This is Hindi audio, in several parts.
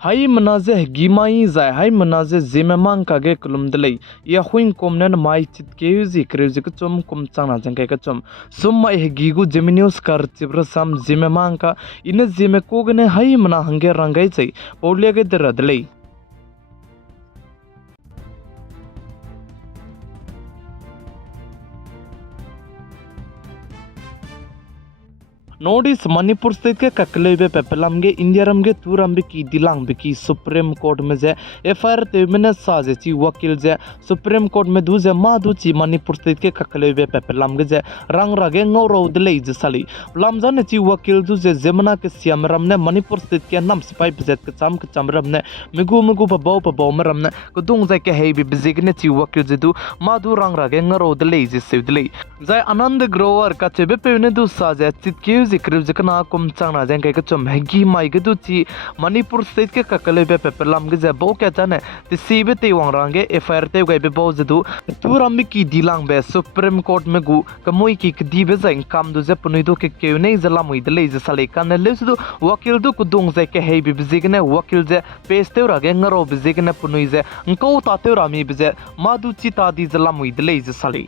Hai menaze gimai zai hai menaze zimemang kage kulum delay ya huing komnen mai chit keuzi kreuzi kachum kum changna jangkai kachum summa gigu Geminius kar chibra sam zimemang ka ina zime kogne hai mena hange rangai chai paulia ge dera delay Notice Manipur state के ककलेबे पेपलमगे इंडियारमगे तुरंबिकी दिलांबिकी सुप्रीम कोर्ट में जे एफआईआर तेमने साजे ची वकील जे सुप्रीम कोर्ट में दुजे मादुची मणिपुर स्टेट के ककलेबे पेपलमगे जे रंग रगे ngoro दले जसली लमजन ची वकील दुजे जेमना के सियामरम ने मणिपुर स्टेट के नाम स्पाई बजेट के चमरम ने मिगु पबाव मरम ने कुदुंग जे के हेबी बिजिगने ची वकील जेदु मादु रंग रगे ngoro दले जसेदले जाय आनंद ग्रोवर का चेबे पेने दु साजे चितके जिक्रिजना कुम चांगना जंगे के चम हेगी माई के दुची मणिपुर स्टेट के ककलेबे पेपलम के जबो क्या जाने तिसीबे ते वांगरांगे एफआईआर ते गबे बोजदु तुरम की दिलांग बे सुप्रीम कोर्ट में गु कमोई की कदीबे जंग काम दु जे पुनिदो के केउने जला मुइदले जे साले कान लेसदु वकील दु कुदुंग जे के हेबी बिजिगने वकील जे पेस्ते रगे ngaro बिजिगने पुनुइ जे अंको ताते रामी बिजे मादु चिता दी जला मुइदले जे साले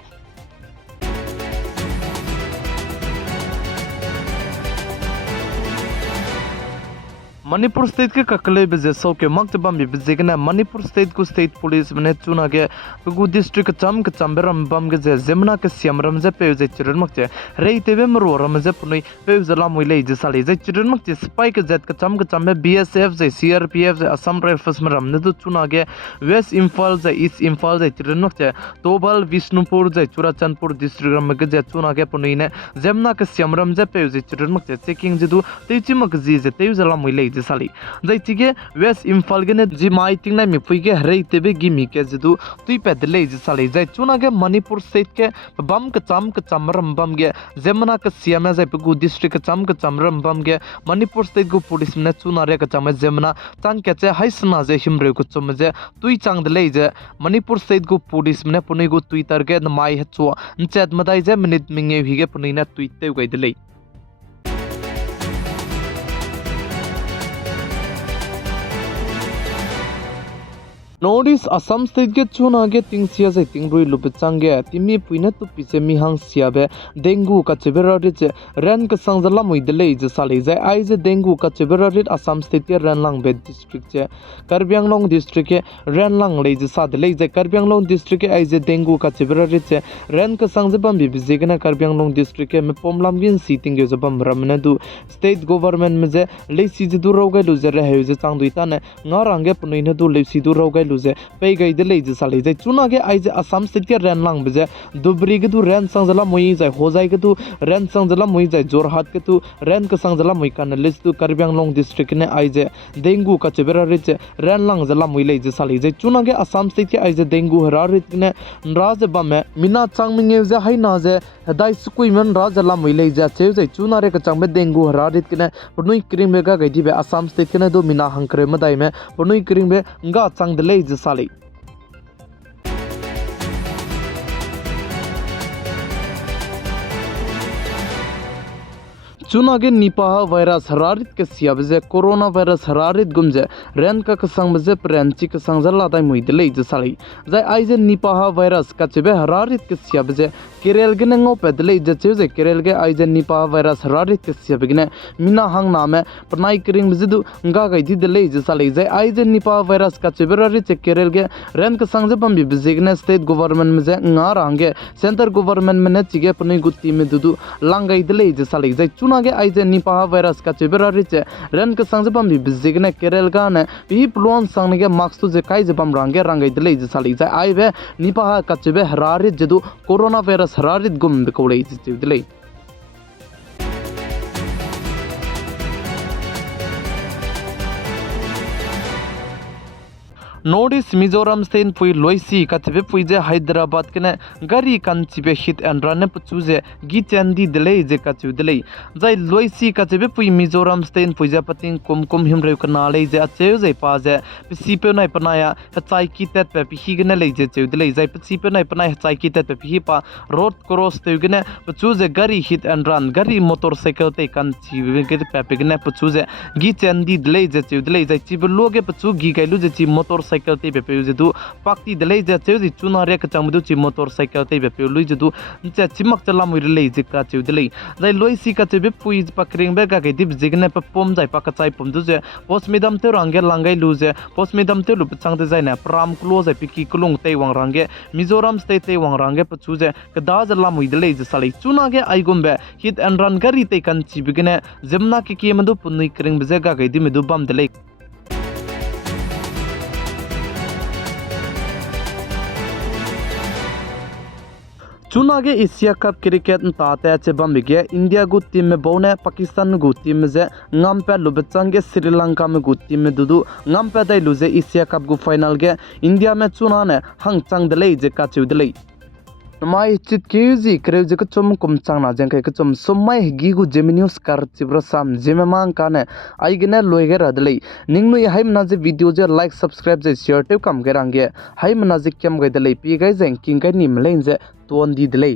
मणिपुर स्टेट के ककले बजे सौ के मक्तबम बिजिगने मणिपुर स्टेट को स्टेट पुलिस ने चुना के गु डिस्ट्रिक्ट चम के चंबरम बम के जेमना के सियमरम जे पे जे चिरन मक्ते रेतेबे मरोरम जे पुनई पे जला मुइले जे साले जे चिरन मक्ते स्पाई के जेट के चम बीएसएफ जे सीआरपीएफ जे असम राइफल्स में रमने तो चुना के वेस्ट इंफाल जे ईस्ट इंफाल जे चिरन मक्ते तोबल विष्णुपुर जे चुराचंदपुर डिस्ट्रिक्ट में जे चुना के पुनई ने जेमना के सियमरम जे पे जे चिरन मक्ते चेकिंग जेदु तेचिमक जी जे ते जला मुइले साली जाइतिगे वेस्ट इंफाल के ने जी माई तिंगना मिफुई के हरे तेबे गिमी के जदु तुई पेदले जे साली जाय चुना के मणिपुर स्टेट के बम के चमरम बम के जेमना के सियामा जाय पगु डिस्ट्रिक्ट के चमरम बम के मणिपुर स्टेट को पुलिस ने चुना रे के चम जेमना चांग के चे हाइसना जे हिमरे को चम जे तुई चांग दले जे मणिपुर स्टेट को पुलिस ने पुनी को ट्विटर के माई हचो चेत मदाई जे मिनिट मिंगे हिगे पुनी ने ट्वीट गई दले Notice Assam state के चुना के तिंगसिया से तिंगरुई लुपचांगे तिमी पुइने तु पिसे मिहांग सियाबे डेंगू का चेबेरारिच रन के संजला मुइदले जे साले जे आई जे डेंगू का चेबेरारिट असम स्टेट के रनलांग बे डिस्ट्रिक्ट जे कार्बी आंगलोंग डिस्ट्रिक्ट के रनलांग ले जे सादले जे कार्बी आंगलोंग डिस्ट्रिक्ट के आई जे डेंगू का चेबेरारिच रन के संजबम बिबिजेगने कार्बी आंगलोंग डिस्ट्रिक्ट के में पोमलामगिन सीटिंग के जबम रमने दु स्टेट गवर्नमेंट में जे लेसी जे दु रोगे लु जे रहे जे चांग दुइता ने ngarange पुनिने दु लेसी दु रोगे लुजे पे गई दे ले जे साले जे चुना के आई जे असम स्टेट के रेन लांग बजे दुबरी के तू रेन संजला मुई जाय हो जाय के तू रेन संजला मुई जाय जोरहाट के तू रेन के संजला मुई कान लिस्ट तू कार्बी आंगलोंग डिस्ट्रिक्ट ने आई जे डेंगू का चेबेरा रिच रेन लांग जला मुई ले जे साले जे चुना के असम स्टेट के आई जे डेंगू हरा रिच ने राज बमे मिना चांग मिंगे जे हाई ना जे दाई सुकुई मन राज जला मुई ले जे चे जे चुना रे के चांग में डेंगू हरा रिच ने पनुई क्रीम बेगा गई बे असम स्टेट के ने दो मिना हंकरे मदाई में पनुई क्रीम बे गा चांग दले जे साले चुना के निपाह वायरस हरारित के सियाब जे कोरोना वायरस हरारित गुमजे रेन का कसंग बजे प्रेंची कसंग जलादाई मुइदले जे साली जाय आई जे निपाह वायरस का चेबे हरारित के सियाब जे केरल के नंगो पेदले जे जे केरल के आई जे निपाह वायरस हरारित के सियाब गने मिना हंग नामे पनाई करिंग बजिदु गा गई दिदले जे साली जाय आई जे निपाह वायरस का चेबे हरारित केरल के रेन कसंग जे बम बिजिगने स्टेट गवर्नमेंट में जे nga range सेंटर गवर्नमेंट में ने चिगे पनी गुत्ती में दुदु लांगाई दले जे साली जाय चुना के आई जे निपाह वायरस का चेबेरा रिचे रेन के संग बम बिजिगने केरल का ने पी प्लोन संग के मार्क्स तो जे काई जे बम रंगे दले जे साली जे आई बे निपाह का चेबे हरारित जदु कोरोना वायरस हरारित गुम बेकोले जे दले north east Mizoram state पुई लोइसी Kachbe पुई जे हैदराबाद के गाड़ी कान चिबे हिट एंड रन पचु जे गी चंदी दले जे कचु दले जाय लोइसी कचबे पुई मिजोरम स्टेट पुई जे पतिंग कुम हिम रे कनाले जे अचे जे पा जे सिपे नाय पनाया चाय की tet पे पी गने ले जे चे दले जाय सिपे नाय पनाय चाय की tet पे पी पा रोड क्रॉस ते गने पचु जे गाड़ी हिट एंड रन गाड़ी मोटरसाइकिल ते कान चिबे के पे गने पचु जे गी चंदी दले जे चे दले जाय चिबे लोगे पचु गी गाइलु जे ची मोटरसाइकिल ते पे जे दु पाक्ति दले जे चे जी चुना रे का चंगदु ची मोटरसाइकिल ते पे लुइ जे दु चे चिमक चला मुइ ले जे का चे दले जाय लोइसी का चे बे पुइ पकरिंग बे का के दिप जिगने पे पम जाय पका चाय पम दु जे पोस्ट मिदम ते रंगे लांगाय लु जे पोस्ट मिदम ते लु चंग दे जाय ना प्राम क्लोज पिकी कुलुंग ते वांग रंगे मिजोरम स्टेट ते वांग रंगे पचु जे कदा जला मुइ दले जे साले चुना गे आइगुम बे हिट एंड रन गाड़ी ते kan chi bigene zemna ki madu punui kring bzega ga di medu bam dele चुनागे एशिया कप क्रिकेट ताते चे बमिगे इंडिया गु टीम में बोने पाकिस्तान गु टीम में जे ngam पे लुबचंगे श्रीलंका में गु टीम में दुदु ngam पे दai लुजे एशिया कप गु फाइनल गे इंडिया में चुना ने हंग चंग दले जे का चे दले माय चित केजी क्रेज के चुम कुम चांग ना जंग के चुम सुमाय गिगु जेमे न्यूज कर चिब्र साम जेमे मांग काने आइगने लोइगे रदले निंगनु हाइम ना जे वीडियो जे लाइक सब्सक्राइब जे शेयर टे कम गेरांगे हाइम ना जे केम गदले पी गाय जें किंग के निमलें जे तोन दी दले